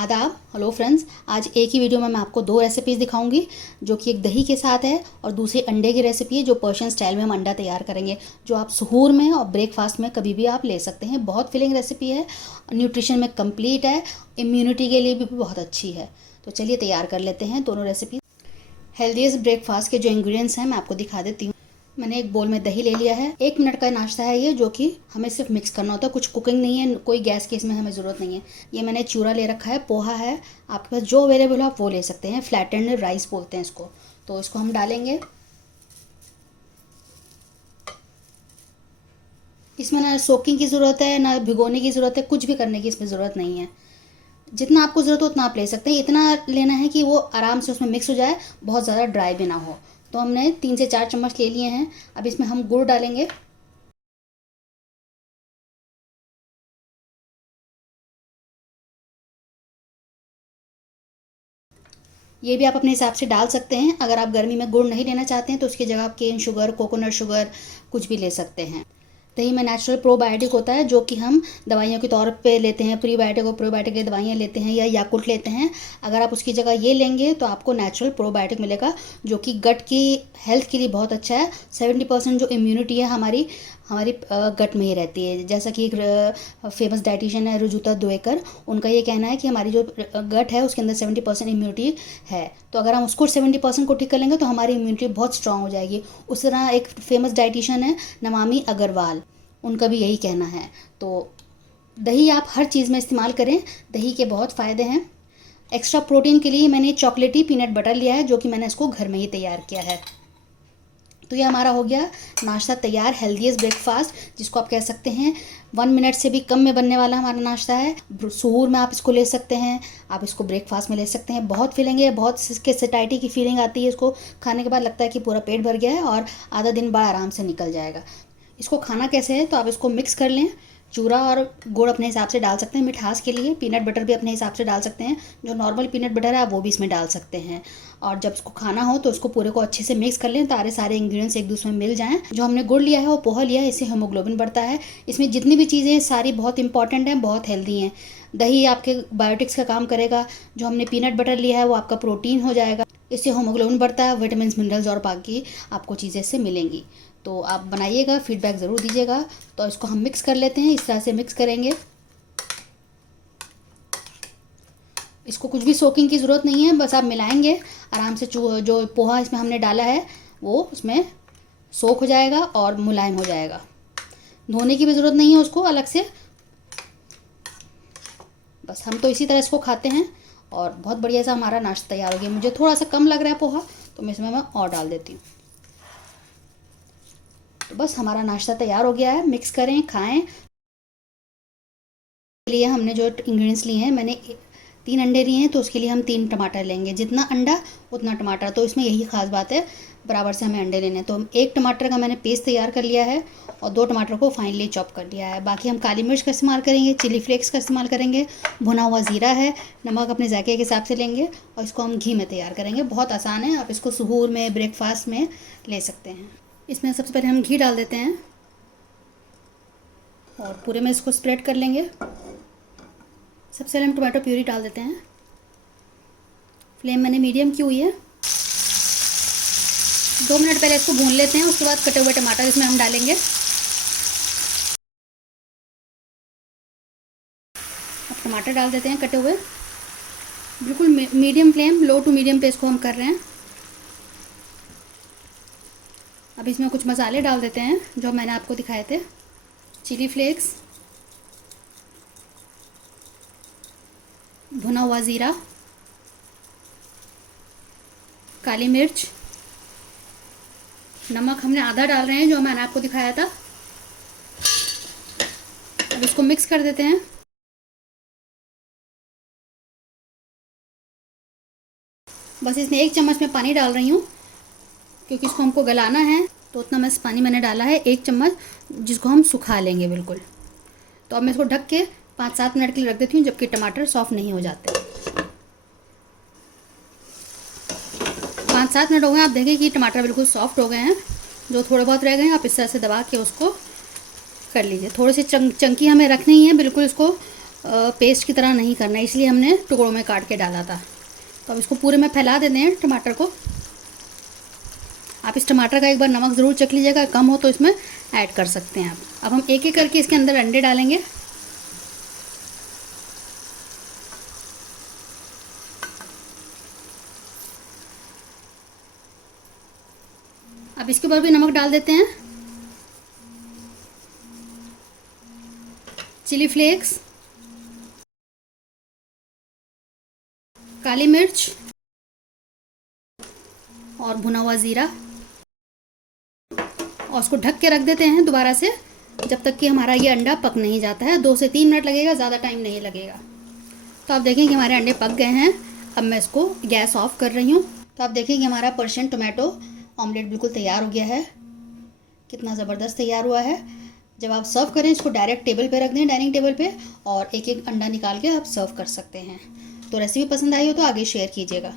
आदाब। Hello friends, आज एक ही वीडियो में मैं आपको दो रेसिपीज़ दिखाऊंगी जो कि एक दही के साथ है और दूसरी अंडे की रेसिपी है जो पर्शियन स्टाइल में हम अंडा तैयार करेंगे, जो आप सहूर में और ब्रेकफास्ट में कभी भी आप ले सकते हैं। बहुत फिलिंग रेसिपी है, न्यूट्रिशन में कंप्लीट है, इम्यूनिटी के लिए भी बहुत अच्छी है। तो चलिए तैयार कर लेते हैं दोनों रेसिपी। हेल्दीएस्ट ब्रेकफास्ट के जो इंग्रेडिएंट्स हैं मैं आपको दिखा देती हूँ। मैंने एक बोल में दही ले लिया है। 1 मिनट का नाश्ता है ये, जो कि हमें सिर्फ मिक्स करना होता है, कुछ कुकिंग नहीं है, कोई गैस की इसमें हमें ज़रूरत नहीं है। ये मैंने चूरा ले रखा है, पोहा है, आपके पास जो अवेलेबल हो आप वो ले सकते हैं। फ्लैटेंड राइस बोलते हैं इसको। तो इसको हम डालेंगे। इसमें ना सोकिंग की ज़रूरत है ना भिगोने की ज़रूरत है, कुछ भी करने की इसमें ज़रूरत नहीं है। जितना आपको ज़रूरत हो उतना आप ले सकते हैं। इतना लेना है कि वो आराम से उसमें मिक्स हो जाए, बहुत ज़्यादा ड्राई भी ना हो। तो हमने 3 से 4 चम्मच ले लिए हैं। अब इसमें हम गुड़ डालेंगे। ये भी आप अपने हिसाब से डाल सकते हैं। अगर आप गर्मी में गुड़ नहीं लेना चाहते हैं तो उसकी जगह आप केन शुगर, कोकोनट शुगर कुछ भी ले सकते हैं। दही में नेचुरल प्रोबायोटिक होता है जो कि हम दवाइयों के तौर पे लेते हैं। प्रीबायोटिक और प्रोबायोटिक की दवाइयाँ लेते हैं या याकुल्ट लेते हैं। अगर आप उसकी जगह ये लेंगे तो आपको नेचुरल प्रोबायोटिक मिलेगा जो कि गट की हेल्थ के लिए बहुत अच्छा है। 70% जो इम्यूनिटी है हमारी हमारी गट में ही रहती है। जैसा कि एक फेमस डाइटिशियन है रुजुता द्वेकर, उनका ये कहना है कि हमारी जो गट है उसके अंदर 70% इम्यूनिटी है। तो अगर हम उसको 70% को ठीक कर लेंगे तो हमारी इम्यूनिटी बहुत स्ट्रांग हो जाएगी। उस तरह एक फेमस डाइटिशियन है नमामि अग्रवाल, उनका भी यही कहना है। तो दही आप हर चीज़ में इस्तेमाल करें, दही के बहुत फ़ायदे हैं। एक्स्ट्रा प्रोटीन के लिए मैंने चॉकलेटी पीनट बटर लिया है जो कि मैंने इसको घर में ही तैयार किया है। तो ये हमारा हो गया नाश्ता तैयार, हेल्दीएस्ट ब्रेकफास्ट जिसको आप कह सकते हैं 1 मिनट से भी कम में बनने वाला हमारा नाश्ता है। सहूर में आप इसको ले सकते हैं, आप इसको ब्रेकफास्ट में ले सकते हैं। बहुत फीलिंग है, बहुत इसके सटाइटी की फीलिंग आती है। इसको खाने के बाद लगता है कि पूरा पेट भर गया है और आधा दिन बड़ा आराम से निकल जाएगा। इसको खाना कैसे है तो आप इसको मिक्स कर लें। चूरा और गुड़ अपने हिसाब से डाल सकते हैं मिठास के लिए। पीनट बटर भी अपने हिसाब से डाल सकते हैं, जो नॉर्मल पीनट बटर है आप वो भी इसमें डाल सकते हैं। और जब इसको खाना हो तो उसको पूरे को अच्छे से मिक्स कर लें ताकि सारे इंग्रेडिएंट्स एक दूसरे में मिल जाएं। जो हमने गुड़ लिया है वो पोहा लिया है, इससे हीमोग्लोबिन बढ़ता है। इसमें जितनी भी चीज़ें सारी बहुत इंपॉर्टेंट हैं, बहुत हेल्दी हैं। दही आपके बायोटिक्स का काम करेगा। जो हमने पीनट बटर लिया है वो आपका प्रोटीन हो जाएगा, इससे हीमोग्लोबिन बढ़ता है। विटामिन मिनरल्स और बाकी आपको चीज़ें इससे मिलेंगी। तो आप बनाइएगा, फीडबैक ज़रूर दीजिएगा। तो इसको हम मिक्स कर लेते हैं। इस तरह से मिक्स करेंगे। इसको कुछ भी सोकिंग की ज़रूरत नहीं है, बस आप मिलाएंगे आराम से। जो पोहा इसमें हमने डाला है वो उसमें सोख हो जाएगा और मुलायम हो जाएगा। धोने की भी ज़रूरत नहीं है उसको अलग से। बस हम तो इसी तरह इसको खाते हैं और बहुत बढ़िया सा हमारा नाश्ता तैयार हो गया। मुझे थोड़ा सा कम लग रहा है पोहा, तो मैं इसमें और डाल देती हूँ। तो बस हमारा नाश्ता तैयार हो गया है। मिक्स करें, खाएं। लिए हमने जो इंग्रेडिएंट्स लिए हैं, मैंने 3 अंडे लिए हैं तो उसके लिए हम 3 टमाटर लेंगे। जितना अंडा उतना टमाटर, तो इसमें यही खास बात है, बराबर से हमें अंडे लेने हैं। तो 1 टमाटर का मैंने पेस्ट तैयार कर लिया है और 2 टमाटर को फाइनली चॉप कर लिया है। बाकी हम काली मिर्च का इस्तेमाल करेंगे, चिली फ्लेक्स का इस्तेमाल करेंगे, भुना हुआ ज़ीरा है, नमक अपने जायके के हिसाब से लेंगे और इसको हम घी में तैयार करेंगे। बहुत आसान है, आप इसको सहूर में ब्रेकफास्ट में ले सकते हैं। इसमें सबसे पहले हम घी डाल देते हैं और पूरे में इसको स्प्रेड कर लेंगे। सबसे पहले हम टोमेटो प्यूरी डाल देते हैं। फ्लेम मैंने मीडियम की हुई है। 2 मिनट पहले इसको भून लेते हैं, उसके बाद कटे हुए टमाटर इसमें हम डालेंगे। अब टमाटर डाल देते हैं कटे हुए। बिल्कुल medium flame, low to medium पे इसको हम कर रहे हैं। अब इसमें कुछ मसाले डाल देते हैं जो मैंने आपको दिखाए थे। चिली फ्लेक्स, भुना हुआ ज़ीरा, काली मिर्च, नमक हमने आधा डाल रहे हैं जो मैंने आपको दिखाया था। अब इसको मिक्स कर देते हैं। बस इसमें 1 चम्मच में पानी डाल रही हूँ क्योंकि इसको हमको गलाना है, तो उतना मैं पानी मैंने डाला है 1 चम्मच, जिसको हम सुखा लेंगे बिल्कुल। तो अब मैं इसको ढक के 5-7 मिनट के लिए रख देती हूँ जबकि टमाटर सॉफ्ट नहीं हो जाते। 5-7 मिनट हो गए, आप देखें कि टमाटर बिल्कुल सॉफ्ट हो गए हैं। जो थोड़े बहुत रह गए हैं आप इस तरह से दबा के उसको कर लीजिए। थोड़े से चंकी हमें रखनी है, बिल्कुल इसको पेस्ट की तरह नहीं करना है, इसलिए हमने टुकड़ों में काट के डाला था। तो अब इसको पूरे में फैला देते हैं टमाटर को। आप इस टमाटर का एक बार नमक ज़रूर चख लीजिएगा, कम हो तो इसमें ऐड कर सकते हैं आप। अब हम एक एक करके इसके अंदर अंडे डालेंगे। अब इसके ऊपर भी नमक डाल देते हैं, चिली फ्लेक्स, काली मिर्च और भुना हुआ ज़ीरा, और उसको ढक के रख देते हैं दोबारा से, जब तक कि हमारा ये अंडा पक नहीं जाता है। 2 से 3 मिनट लगेगा, ज़्यादा टाइम नहीं लगेगा। तो आप देखें कि हमारे अंडे पक गए हैं। अब मैं इसको गैस ऑफ कर रही हूँ। तो आप देखें कि हमारा पर्शियन टोमेटो ऑमलेट बिल्कुल तैयार हो गया है। कितना ज़बरदस्त तैयार हुआ है। जब आप सर्व करें इसको डायरेक्ट टेबल पे रख दें, डाइनिंग टेबल पे, और एक एक अंडा निकाल के आप सर्व कर सकते हैं। तो रेसिपी पसंद आई हो तो आगे शेयर कीजिएगा।